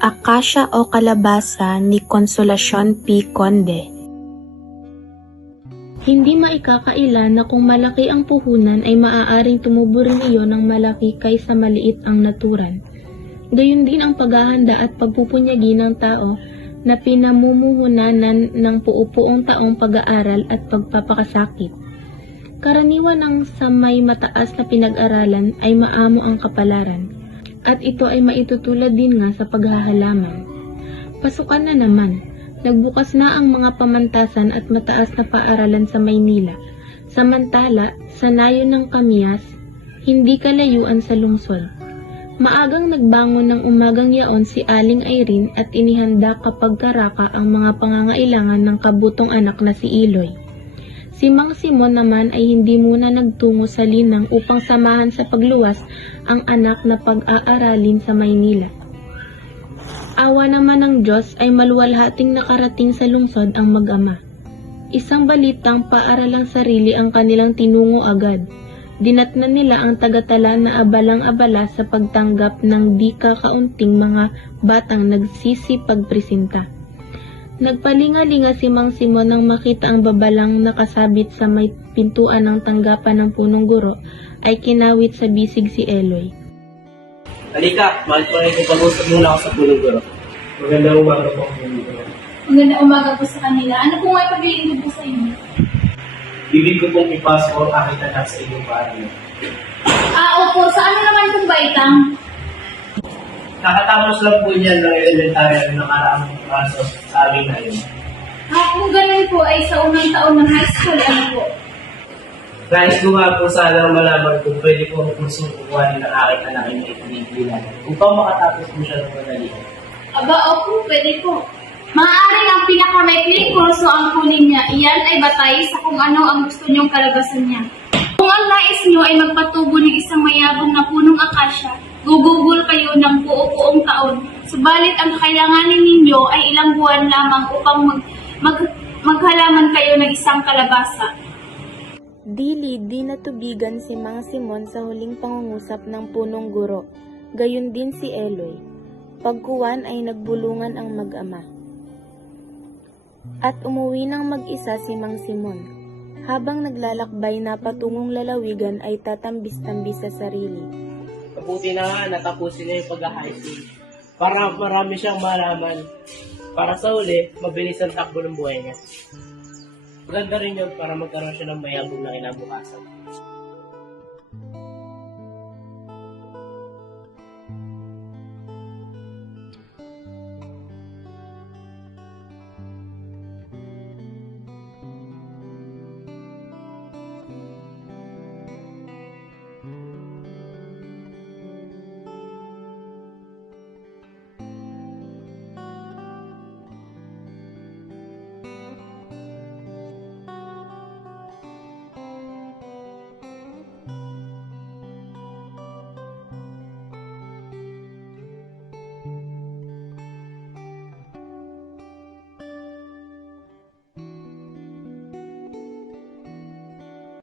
Akasya o Kalabasa ni Consolacion P. Conde. Hindi maikakaila na kung malaki ang puhunan ay maaaring tumubo rin iyon ng malaki kaysa maliit ang naturan. Gayon din ang paghahanda at pagpupunyagi ng tao na pinamumuhunanan ng puupuong taong pag-aaral at pagpapakasakit. Karaniwan ng sa may mataas na pinag-aralan ay maamo ang kapalaran, at ito ay maitutulad din nga sa paghahalaman. Pasukan na naman, nagbukas na ang mga pamantasan at mataas na paaralan sa Maynila. Samantala, sa nayon ng Kamiyas, hindi kalayuan sa lungsod. Maagang nagbangon ng umagang yaon si Aling Irene at inihanda kapag karaka ang mga pangangailangan ng kabutong anak na si Iloy. Si Mang Simon naman ay hindi muna nagtungo sa linang upang samahan sa pagluwas ang anak na pag-aaralin sa Maynila. Awa naman ng Diyos ay maluwalhating nakarating sa lungsod ang mag-ama. Isang balitang paaralang sarili ang kanilang tinungo agad. Dinatnan nila ang tagatala na abalang-abala sa pagtanggap ng di kakaunting mga batang nagsisipagpresenta. Nagpalinga-linga si Mang Simon nang makita ang babalang nakasabit sa may pintuan ng tanggapan ng punong guro ay kinawit sa bisig si Eloy. Halika, mahal ko rin kung pag-usap muna ako sa punong guro. Magandang umaga po. Magandang umaga po sa kanila. Ano po nga ipag-iinod po sa inyo? Bibig ko pong ipasok ang aking anak sa inyong paaralan. Opo. Sa ano naman pong baitang? Nakatapos lang po niyan ng elementary ng nakaraang kaso sa amin na yun. Kung ganun po ay sa unang taon ng high school, ano po? Nais ko nga po sana malaman kung pwede po ako kusukuhanin ng aking anak yung itinigbilan upang makatapos mo siya ng madali. Aba, opo, pwede po. Maaari ang pinakamaikling kurso ang kunin niya. Iyan ay batay sa kung ano ang gusto niyong kalabasan niya. Kung ang nais niyo ay magpatubo ng isang mayabong na punong akasya, gugugol kayo ng buo-buong taon. Subalit ang kailanganin ninyo ay ilang buwan lamang upang maghalaman kayo ng isang kalabasa. Dili di natubigan si Mang Simon sa huling pangungusap ng punong guro, gayon din si Eloy. Pagkuwan ay nagbulungan ang mag-ama. At umuwi ng mag-isa si Mang Simon. Habang naglalakbay na patungong lalawigan ay tatambis-tambis sa sarili. Mabuti na nga natapusin niya yung pag-high school para marami siyang malaman. Para sa uli, mabilis ang takbo ng buhay niya. Maganda rin yun para magkaroon siya ng mayabong na kinabukasan.